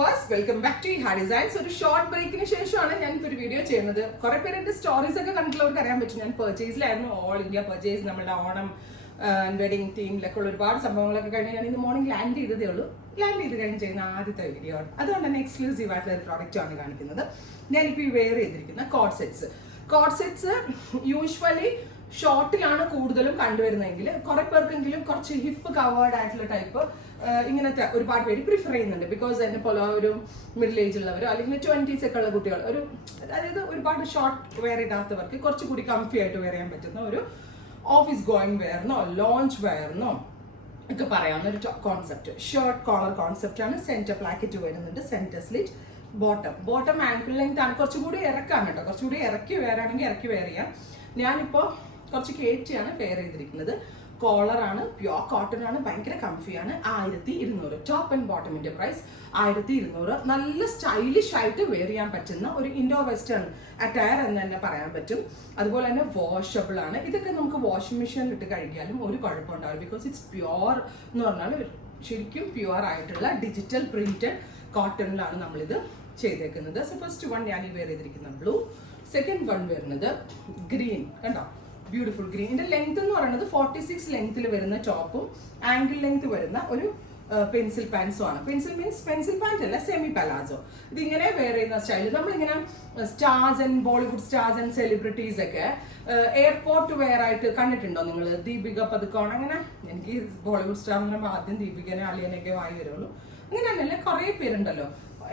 First welcome back to ഹാ designs. ഒരു short ബ്രേക്കിന് ശേഷമാണ് ഞാൻ ഇപ്പോൾ ഒരു വീഡിയോ ചെയ്യുന്നത്. കുറെ പേര് എന്റെ സ്റ്റോറീസ് ഒക്കെ കണ്ടിട്ടുള്ളവർക്ക് അറിയാൻ പറ്റും. ഞാൻ പർച്ചേസിലായിരുന്നു, ഓൾ ഇന്ത്യ പർച്ചേസ്, നമ്മുടെ ഓണം വെഡിങ് തീമിലൊക്കെ ഉള്ള ഒരുപാട് സംഭവങ്ങളൊക്കെ കഴിഞ്ഞ് ഞാൻ ഇന്ന് മോർണിംഗ് ലാൻഡ് ചെയ്തതേ ഉള്ളൂ. ലാൻഡ് ചെയ്ത് കഴിഞ്ഞ് ചെയ്യുന്ന ആദ്യത്തെ വീഡിയോ ആണ്. അതുകൊണ്ട് തന്നെ എക്സ്ക്ലൂസീവ് ആയിട്ടുള്ള ഒരു പ്രോഡക്റ്റ് ആണ് കാണിക്കുന്നത്. ഞാനിപ്പോൾ ഈ വെയർ ചെയ്തിരിക്കുന്ന കോഡ് സെറ്റ്സ് യൂഷ്വലി ഷോർട്ടിലാണ് കൂടുതലും കണ്ടുവരുന്നതെങ്കിൽ കുറെ പേർക്കെങ്കിലും കുറച്ച് ഹിപ്പ് കവേർഡ് ആയിട്ടുള്ള ടൈപ്പ് ഇങ്ങനത്തെ ഒരുപാട് പേര് പ്രിഫർ ചെയ്യുന്നുണ്ട്. ബിക്കോസ് എന്നെ പോലെ ഒരു മിഡിൽ ഏജ് ഉള്ളവരോ അല്ലെങ്കിൽ 20s ഒക്കെ ഉള്ള കുട്ടികൾ, ഒരു അതായത് ഒരുപാട് ഷോർട്ട് വെയർ ഇടാത്തവർക്ക് കുറച്ചുകൂടി കംഫി ആയിട്ട് വെയർ ചെയ്യാൻ പറ്റുന്ന ഒരു ഓഫീസ് ഗോയിങ് വെയറിനോ ലോഞ്ച് വെയറിനോ ഒക്കെ പറയാവുന്ന ഒരു കോൺസെപ്റ്റ്. ഷർട്ട് കോളർ കോൺസെപ്റ്റ് ആണ്. സെന്റർ പ്ലാക്കറ്റ് വരുന്നുണ്ട്, centre slit, bottom angle length ആണ്. കുറച്ചുകൂടി ഇറക്കാണ് കേട്ടോ, കുറച്ചുകൂടി ഇറക്കി വെയർ ആണെങ്കിൽ ഇറക്കി വെയർ ചെയ്യാം. ഞാനിപ്പോൾ കുറച്ച് കയറ്റിയാണ് വെയർ ചെയ്തിരിക്കുന്നത്. കോളറാണ്, പ്യോർ കോട്ടൺ ആണ്, ഭയങ്കര കംഫിയാണ്. 1200 ടോപ്പ് ആൻഡ് ബോട്ടമിന്റെ പ്രൈസ് 1200. നല്ല സ്റ്റൈലിഷ് ആയിട്ട് വെയർ ചെയ്യാൻ പറ്റുന്ന ഒരു ഇൻഡോ വെസ്റ്റേൺ അറ്റയർ എന്ന് തന്നെ പറയാൻ പറ്റും. അതുപോലെ തന്നെ വാഷബിൾ ആണ്. ഇതൊക്കെ നമുക്ക് വാഷിംഗ് മെഷീനിൽ ഇട്ട് കഴിക്കാനും ഒരു കുഴപ്പമുണ്ടാവില്ല. ബിക്കോസ് ഇറ്റ്സ് പ്യോർ എന്ന് പറഞ്ഞാൽ ശരിക്കും പ്യുവർ ആയിട്ടുള്ള ഡിജിറ്റൽ പ്രിന്റഡ് കോട്ടണിലാണ് നമ്മളിത് ചെയ്തേക്കുന്നത്. സോ ഫസ്റ്റ് വൺ ഞാൻ ഈ വെയർ ചെയ്തിരിക്കുന്ന ബ്ലൂ, സെക്കൻഡ് വൺ വരുന്നത് ഗ്രീൻ. കണ്ടോ, ബ്യൂട്ടിഫുൾ ഗ്രീൻ. ഇതിന്റെ ലെങ്ത് എന്ന് പറയുന്നത് 46 ലെങ്ത്തിൽ വരുന്ന ടോപ്പും ആംഗിൾ ലെങ്ത് വരുന്ന ഒരു പെൻസിൽ പാൻസും ആണ്. പെൻസിൽ പാൻറ് അല്ല, സെമി പലാസോ. ഇതിങ്ങനെ വെയർ ചെയ്യുന്ന സ്റ്റൈൽ നമ്മളിങ്ങനെ stars and Bollywood stars and celebrities ഒക്കെ എയർപോർട്ട് വെയർ ആയിട്ട് കണ്ടിട്ടുണ്ടോ നിങ്ങൾ? ദീപിക പതുക്കോൺ, അങ്ങനെ എനിക്ക് ബോളിവുഡ് സ്റ്റാർ എന്ന് പറയുമ്പോൾ ആദ്യം ദീപികനെ അലിയനൊക്കെ വായി വരുള്ളൂ. അങ്ങനെ തന്നെയല്ലേ കുറേ പേരുണ്ടല്ലോ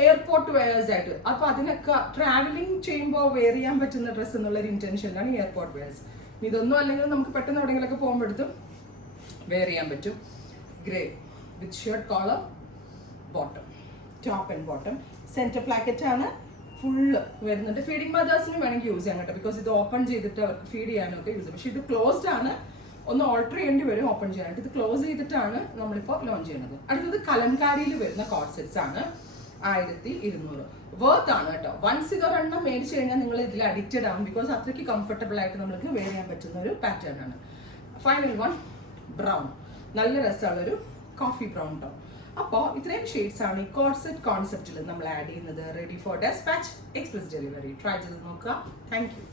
എയർപോർട്ട് വെയേഴ്സ് ആയിട്ട്. അപ്പൊ അതിനൊക്കെ ട്രാവലിംഗ് ചെയ്യുമ്പോൾ വെയർ ചെയ്യാൻ പറ്റുന്ന ഡ്രസ്സ് എന്നുള്ളൊരു ഇന്റൻഷനിലാണ് ഈ എയർപോർട്ട് വെയേഴ്സ്. ഇതൊന്നും അല്ലെങ്കിൽ നമുക്ക് പെട്ടെന്ന് എവിടെയെങ്കിലൊക്കെ പോകുമ്പോഴത്തും വെയർ ചെയ്യാൻ പറ്റും. Grey with shirt collar, bottom, top and bottom. Centre placket ആണ്, ഫുള്ള് വരുന്നുണ്ട്. ഫീഡിംഗ് മദേഴ്സിന് വേണമെങ്കിൽ യൂസ് ചെയ്യാൻ കേട്ടോ, ബിക്കോസ് ഇത് ഓപ്പൺ ചെയ്തിട്ട് അവർക്ക് ഫീഡ് ചെയ്യാനും ഒക്കെ യൂസ് ചെയ്യും. പക്ഷെ ഇത് ക്ലോസ്ഡ് ആണ്, ഒന്ന് ഓൾട്ടർ ചെയ്യേണ്ടി വരും ഓപ്പൺ ചെയ്യാനായിട്ട്. ഇത് ക്ലോസ് ചെയ്തിട്ടാണ് നമ്മളിപ്പോൾ ലോഞ്ച് ചെയ്യുന്നത്. അടുത്തത് കലംകാരിയിൽ വരുന്ന കോഡ് സെറ്റ്സ് ആണ്. 1200 വർത്ത് ആണ് കേട്ടോ. വൺസ് ഇതൊരെണ്ണം മേടിച്ചു കഴിഞ്ഞാൽ നിങ്ങൾ ഇതിൽ അഡിക്റ്റഡ് ആവും. ബിക്കോസ് അത്രയ്ക്ക് കംഫർട്ടബിൾ ആയിട്ട് നമുക്ക് വെയർ ചെയ്യാൻ പറ്റുന്ന ഒരു പാറ്റേൺ ആണ്. ഫൈനൽ വൺ ബ്രൗൺ, നല്ല രസമുള്ളൊരു കോഫി ബ്രൗൺ ടോ. അപ്പോൾ ഇത്രയും ഷെയ്ഡ്സ് ആണ് ഈ കോഡ് സെറ്റ് കോൺസെപ്റ്റിൽ നമ്മൾ ആഡ് ചെയ്യുന്നത്. Ready for despatch, express delivery. Try ചെയ്ത് നോക്കുക. Thank U.